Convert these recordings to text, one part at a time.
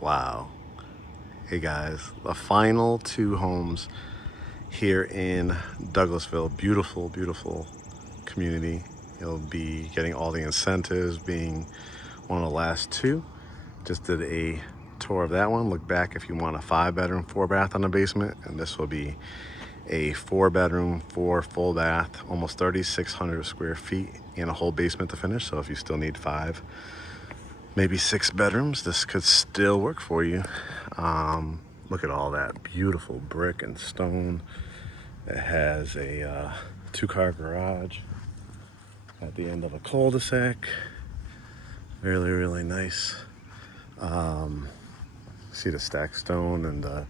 Wow. Hey guys, the final two homes here in Douglasville. Beautiful, beautiful community. You'll be getting all the incentives, being one of the last two. Just did a tour of that one. Look back if you want a 5-bedroom, 4-bath on the basement, and this will be a 4-bedroom, 4 full bath, almost 3,600 square feet, and a whole basement to finish. So if you still need 5, maybe 6 bedrooms, this could still work for you. Look at all that beautiful brick and stone. It has a 2-car garage at the end of a cul-de-sac. Really, really nice. See the stacked stone and the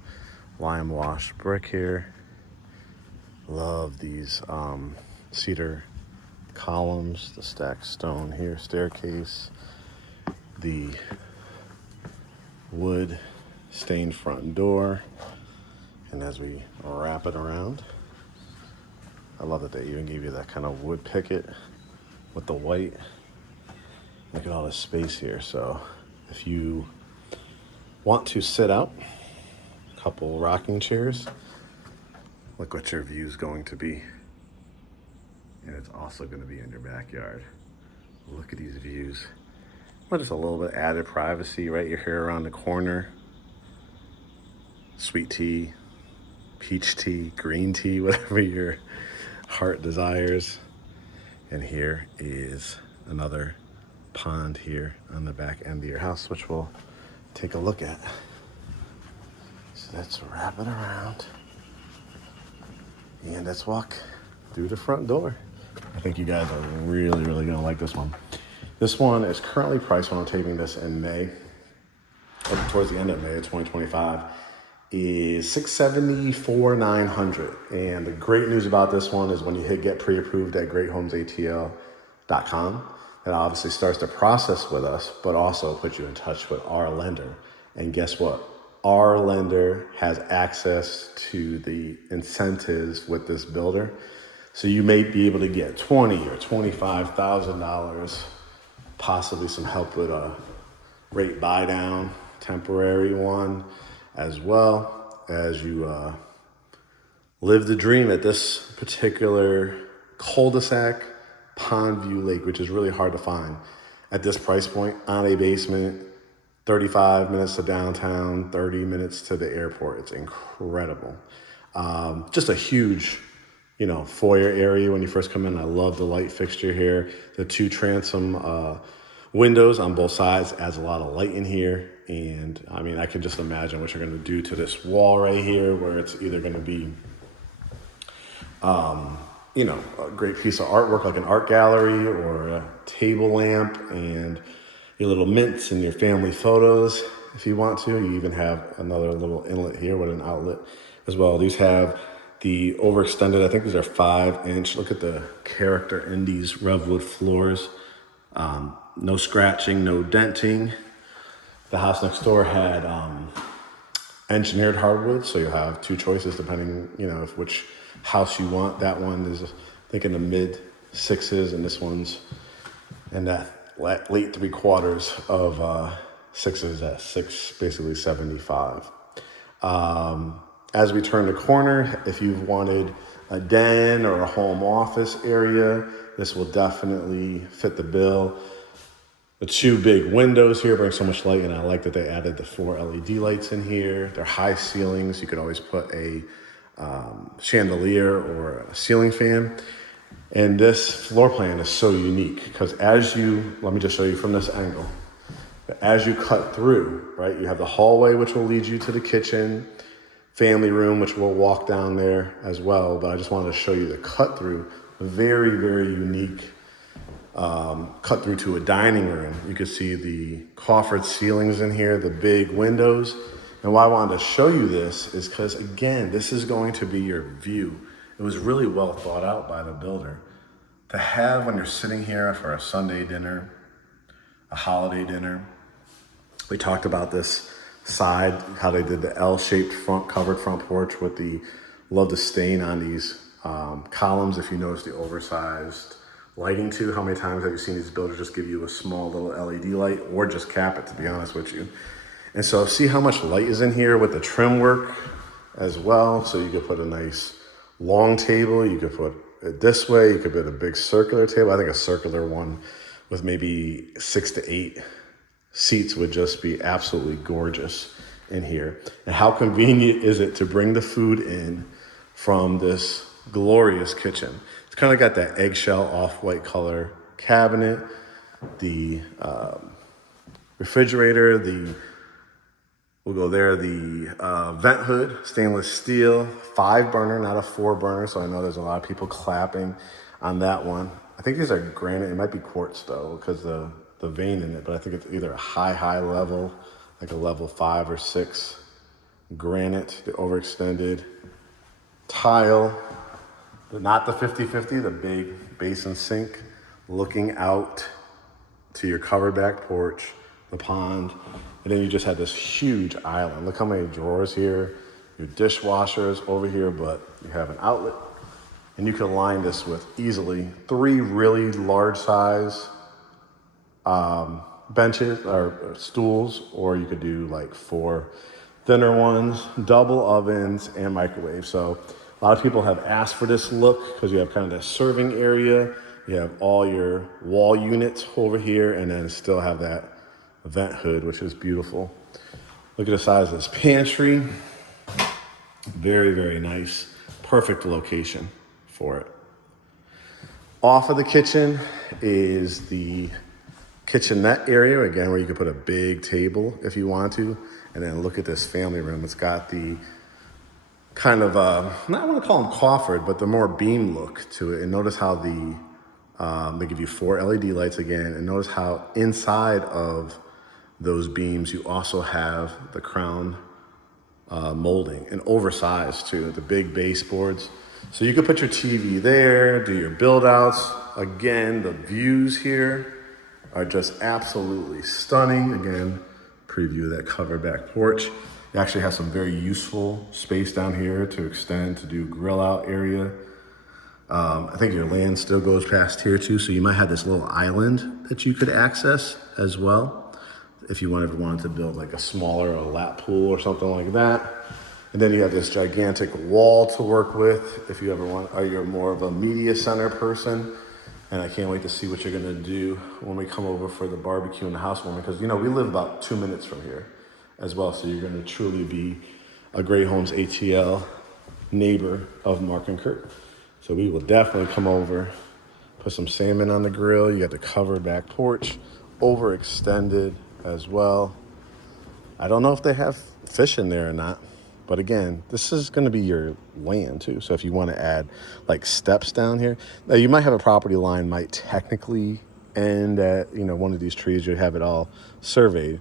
lime wash brick here. Love these cedar columns, the stacked stone here, staircase, the wood stained front door. And as we wrap it around, I love that they even gave you that kind of wood picket with the white. Look at all this space here. So if you want to sit out, a couple rocking chairs, look what your view is going to be. And it's also going to be in your backyard. Look at these views. Well, just a little bit added privacy right here around the corner. Sweet tea, peach tea, green tea, whatever your heart desires. And here is another pond here on the back end of your house, which we'll take a look at. So let's wrap it around and let's walk through the front door. I think you guys are really, really gonna like this one. This one is currently priced, when I'm taping this in May, or towards the end of May of 2025, is $674,900. And the great news about this one is when you hit get pre-approved at GreatHomesATL.com, that obviously starts the process with us, but also puts you in touch with our lender. And guess what? Our lender has access to the incentives with this builder. So you may be able to get $20,000 or $25,000, possibly some help with a rate buy down, temporary one, as well as you live the dream at this particular cul-de-sac, Pond View Lake, which is really hard to find at this price point, on a basement, 35 minutes to downtown, 30 minutes to the airport. It's incredible. Just a huge, foyer area when you first come in. I love the light fixture here. The 2 transom windows on both sides adds a lot of light in here. And I mean, I can just imagine what you're gonna do to this wall right here, where it's either gonna be, a great piece of artwork like an art gallery or a table lamp and your little mints and your family photos if you want to. You even have another little inlet here with an outlet as well. These have the overextended, I think these are 5-inch. Look at the character in these Revwood floors. No scratching, no denting. The house next door had engineered hardwood, so you'll have 2 choices depending, if which house you want. That one is, I think, in the mid 6s, and this one's in that late 3/4 of 6s at 6, basically 75. As we turn the corner, if you've wanted a den or a home office area, this will definitely fit the bill. The 2 big windows here bring so much light, and I like that they added the 4 LED lights in here. They're high ceilings. You could always put a chandelier or a ceiling fan. And this floor plan is so unique because let me just show you from this angle. As you cut through, right, you have the hallway, which will lead you to the kitchen, family room, which we'll walk down there as well. But I just wanted to show you the cut through, very, very unique cut through to a dining room. You can see the coffered ceilings in here, the big windows. And why I wanted to show you this is because, again, this is going to be your view. It was really well thought out by the builder to have when you're sitting here for a Sunday dinner, a holiday dinner. We talked about this side, how they did the L-shaped covered front porch with love the stain on these columns. If you notice the oversized lighting too, how many times have you seen these builders just give you a small little LED light or just cap it, to be honest with you? And so see how much light is in here with the trim work as well. So you could put a nice long table. You could put it this way. You could put a big circular table. I think a circular one with maybe 6 to 8 seats would just be absolutely gorgeous in here. And how convenient is it to bring the food in from this glorious kitchen? It's kind of got that eggshell off-white color cabinet, the refrigerator, we'll go there, the vent hood, stainless steel, 5-burner, not a 4-burner. So I know there's a lot of people clapping on that one. I think these are granite. It might be quartz though, because the vein in it, but I think it's either a high level, like a level 5 or 6 granite, the overextended tile, not the 50/50, the big basin sink, looking out to your covered back porch, the pond, and then you just have this huge island. Look how many drawers here, your dishwashers over here, but you have an outlet. And you can line this with easily 3 really large size benches or stools, or you could do like 4 thinner ones, double ovens, and microwave. So a lot of people have asked for this look because you have kind of that serving area. You have all your wall units over here, and then still have that vent hood, which is beautiful. Look at the size of this pantry. Very, very nice. Perfect location for it. Off of the kitchen is the kitchenette area, again, where you could put a big table if you want to. And then look at this family room. It's got the kind of, not want to call them coffered, but the more beam look to it. And notice how they give you 4 LED lights again. And notice how inside of those beams, you also have the crown molding, and oversized too, the big baseboards. So you could put your TV there, do your build outs. Again, the views here are just absolutely stunning. Again, preview of that covered back porch. You actually have some very useful space down here to extend to do grill out area. I think your land still goes past here too, so you might have this little island that you could access as well if you wanted to build like a smaller or lap pool or something like that. And then you have this gigantic wall to work with if you ever want, or you're more of a media center person. And I can't wait to see what you're gonna do when we come over for the barbecue and the housewarming, because we live about 2 minutes from here as well. So you're gonna truly be a Great Homes ATL neighbor of Mark and Kurt. So we will definitely come over, put some salmon on the grill. You got the covered back porch, overextended as well. I don't know if they have fish in there or not, but again, this is going to be your land too. So if you want to add like steps down here, now you might have a property line might technically end at, one of these trees. You have it all surveyed,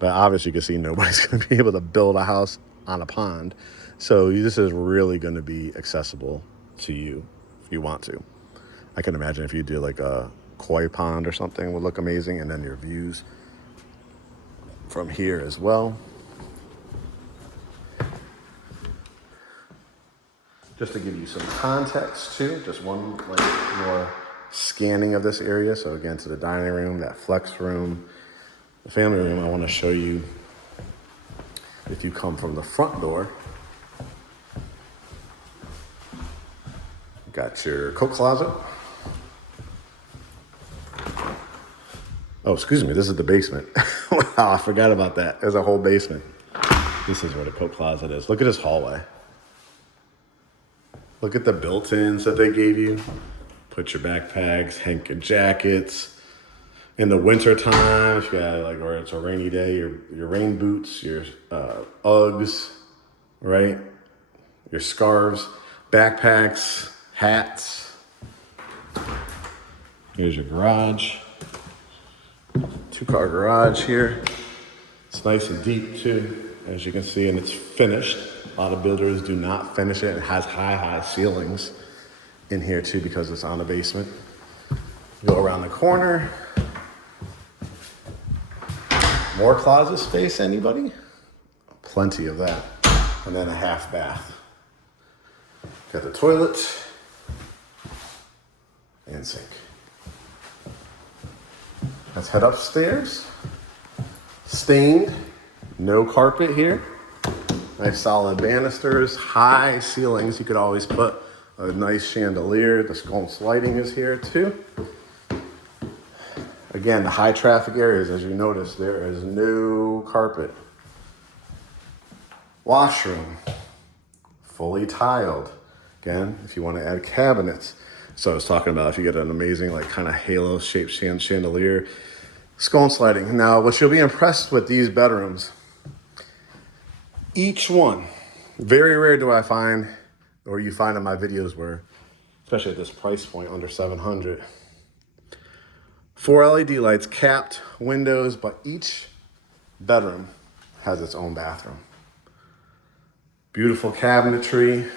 but obviously you can see nobody's going to be able to build a house on a pond. So this is really going to be accessible to you if you want to. I can imagine if you did like a koi pond or something would look amazing, and then your views from here as well. Just to give you some context too, just one more scanning of this area. So again, to the dining room, that flex room, the family room, I want to show you, if you come from the front door, got your coat closet. Oh, excuse me, this is the basement. Wow, I forgot about that. There's a whole basement. This is where the coat closet is. Look at this hallway. Look at the built-ins that they gave you. Put your backpacks, hang your jackets. In the winter time, if you got or it's a rainy day, your rain boots, your Uggs, right? Your scarves, backpacks, hats. Here's your garage. 2-car garage here. It's nice and deep too, as you can see, and it's finished. A lot of builders do not finish it. It has high ceilings in here too because it's on the basement. Go around the corner. More closet space, anybody? Plenty of that. And then a half bath. Got the toilet and sink. Let's head upstairs. Stained, No carpet here. Nice solid banisters, high ceilings. You could always put a nice chandelier. The sconce lighting is here too. Again, the high traffic areas, as you notice, there is no carpet. Washroom, fully tiled. Again, if you want to add cabinets. So I was talking about if you get an amazing like kind of halo shaped chandelier, sconce lighting. Now, what you'll be impressed with these bedrooms, each one, very rare do I find, or you find in my videos where, especially at this price point under 700, 4 LED lights, capped windows, but each bedroom has its own bathroom. Beautiful cabinetry.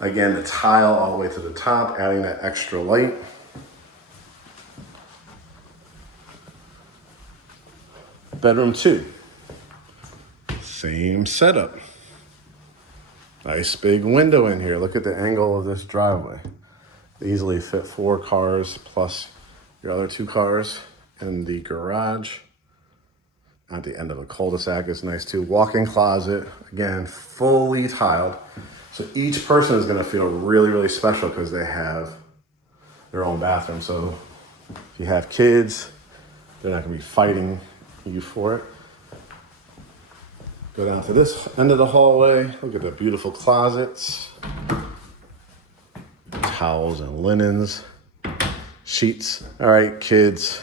Again, the tile all the way to the top, adding that extra light. Bedroom 2. Same setup. Nice big window in here. Look at the angle of this driveway. Easily fit 4 cars plus your other 2 cars in the garage. At the end of a cul-de-sac is nice too. Walk-in closet, again, fully tiled. So each person is gonna feel really, really special because they have their own bathroom. So if you have kids, they're not gonna be fighting you for it. Go down to this end of the hallway. Look at the beautiful closets. Towels and linens, sheets. All right, kids,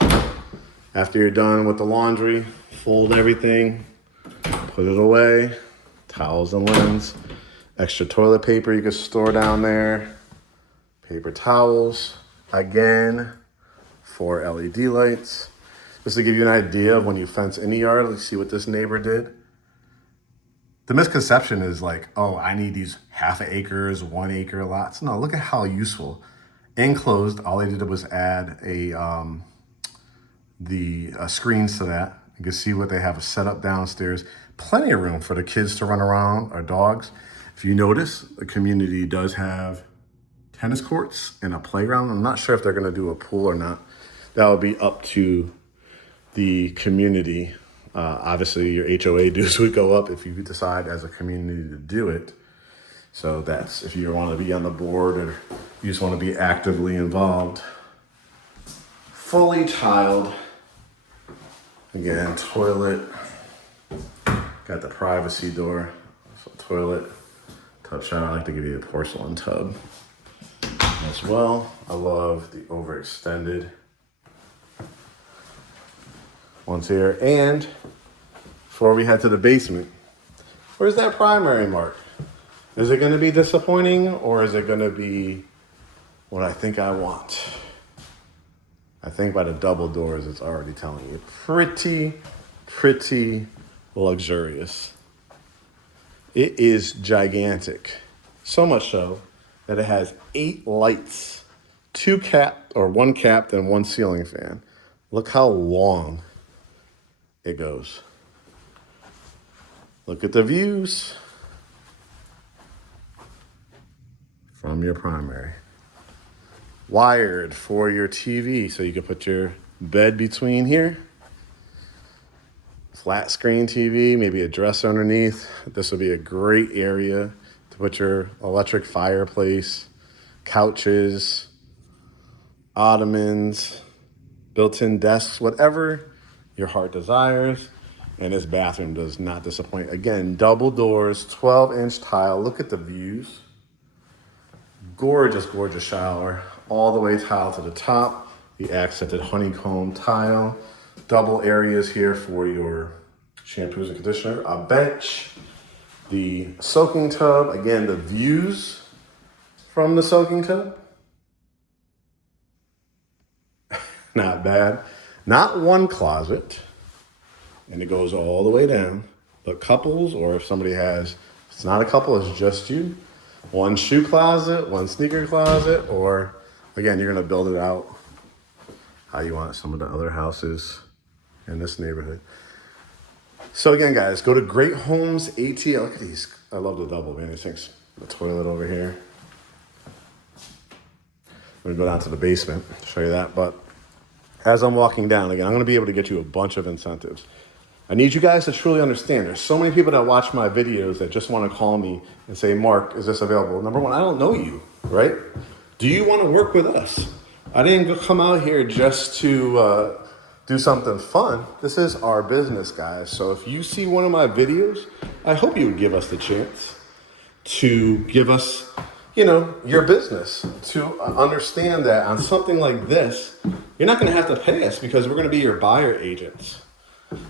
after you're done with the laundry, fold everything, put it away. Towels and linens. Extra toilet paper you can store down there. Paper towels. Again, 4 LED lights. Just to give you an idea of when you fence any yard, let's see what this neighbor did. The misconception is like, oh, I need these half acres, 1 acre lots. No, look at how useful. Enclosed, all they did was add the screens to that. You can see what they have set up downstairs. Plenty of room for the kids to run around, or dogs. If you notice, the community does have tennis courts and a playground. I'm not sure if they're gonna do a pool or not. That will be up to the community. Obviously, your HOA dues would go up if you decide as a community to do it. So that's if you want to be on the board or you just want to be actively involved. Fully tiled. Again, toilet. Got the privacy door. So toilet, tub shower. I like to give you a porcelain tub as well. I love the overextended ones here. And before we head to the basement, where's that primary mark? Is it going to be disappointing, or is it going to be what I think I want? I think by the double doors, it's already telling you pretty luxurious. It is gigantic. So much so that it has 8 lights, 2 capped, or 1 capped and 1 ceiling fan. Look how long it goes. Look at the views from your primary. Wired for your TV, so you can put your bed between here. Flat screen TV, maybe a dresser underneath. This will be a great area to put your electric fireplace, couches, ottomans, built-in desks, whatever your heart desires. And this bathroom does not disappoint. Again, double doors, 12-inch tile. Look at the views. Gorgeous, gorgeous shower. All the way tile to the top. The accented honeycomb tile. Double areas here for your shampoos and conditioner. A bench. The soaking tub. Again, the views from the soaking tub. Not bad. Not one closet. And it goes all the way down. But couples, or if somebody has, if it's not a couple, it's just you. 1 shoe closet, 1 sneaker closet, or again, you're gonna build it out how you want some of the other houses in this neighborhood. So again, guys, go to GreatHomesATL. Look at these. I love the double vanity sinks. The toilet over here. I'm gonna go down to the basement, show you that. But as I'm walking down, again, I'm gonna be able to get you a bunch of incentives. I need you guys to truly understand. There's so many people that watch my videos that just want to call me and say, Mark, is this available? Number one, I don't know you, right? Do you want to work with us? I didn't come out here just to do something fun. This is our business, guys. So if you see one of my videos, I hope you would give us the chance to give us, your business, to understand that on something like this, you're not going to have to pay us because we're going to be your buyer agents.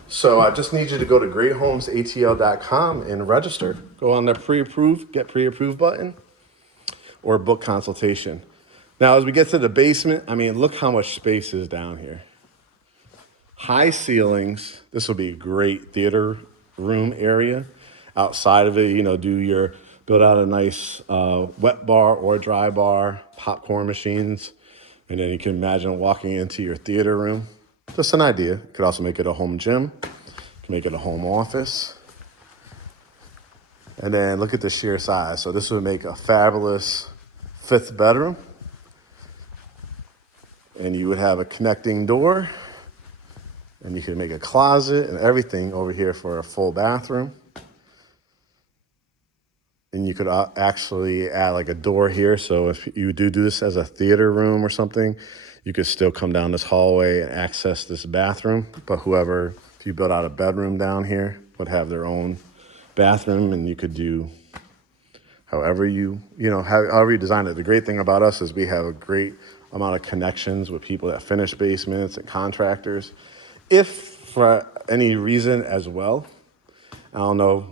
So I just need you to go to GreatHomesATL.com and register. Go on the pre-approved, get pre-approved button, or book consultation. Now, as we get to the basement, look how much space is down here. High ceilings. This will be a great theater room area. Outside of it, build out a nice wet bar or dry bar, popcorn machines, and then you can imagine walking into your theater room. Just an idea. You could also make it a home gym. You can make it a home office. And then look at the sheer size. So this would make a fabulous 5th bedroom. And you would have a connecting door. And you could make a closet and everything over here for a full bathroom. And you could actually add like a door here. So if you do this as a theater room or something, you could still come down this hallway and access this bathroom. But if you build out a bedroom down here, would have their own bathroom, and you could do however you design it. The great thing about us is we have a great amount of connections with people that finish basements and contractors. If for any reason as well, I don't know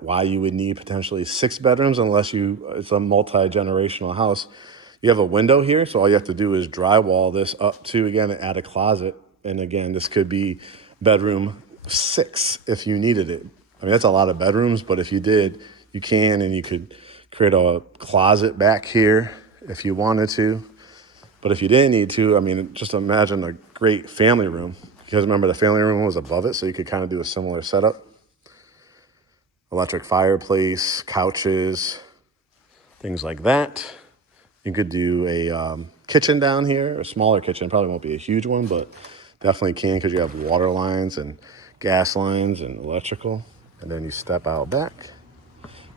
why you would need potentially 6 bedrooms unless it's a multi-generational house. You have a window here, so all you have to do is drywall this up to, again, add a closet. And again, this could be bedroom 6 if you needed it. That's a lot of bedrooms, but if you did, you can, and you could create a closet back here if you wanted to. But if you didn't need to, just imagine a great family room. Because remember, the family room was above it, so you could kind of do a similar setup. Electric fireplace, couches, things like that. You could do a kitchen down here, a smaller kitchen. Probably won't be a huge one, but definitely can because you have water lines and gas lines and electrical. And then you step out back,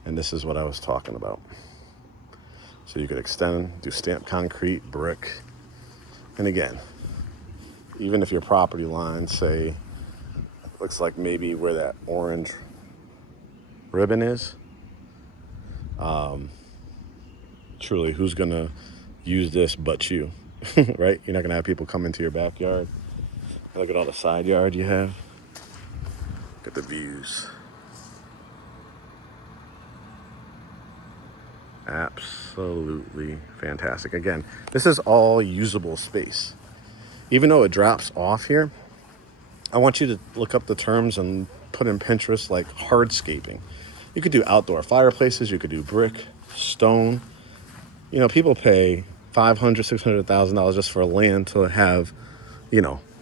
and this is what I was talking about. So you could extend, do stamped concrete, brick. And again, even if your property line, say, looks like maybe where that orange ribbon is, truly, who's going to use this but you, right? You're not going to have people come into your backyard. Look at all the side yard you have. Look at the views. Absolutely fantastic. Again, this is all usable space. Even though it drops off here, I want you to look up the terms and put in Pinterest like hardscaping. You could do outdoor fireplaces. You could do brick, stone. People pay $500,000, $600,000 just for land to have,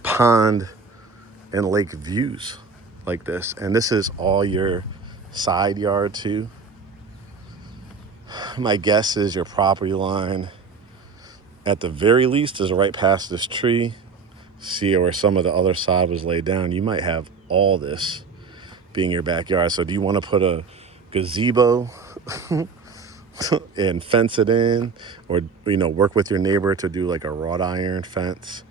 pond and lake views like this. And this is all your side yard too. My guess is your property line, at the very least, is right past this tree. See where some of the other side was laid down. You might have all this being your backyard. So do you want to put a gazebo and fence it in, or work with your neighbor to do like a wrought iron fence?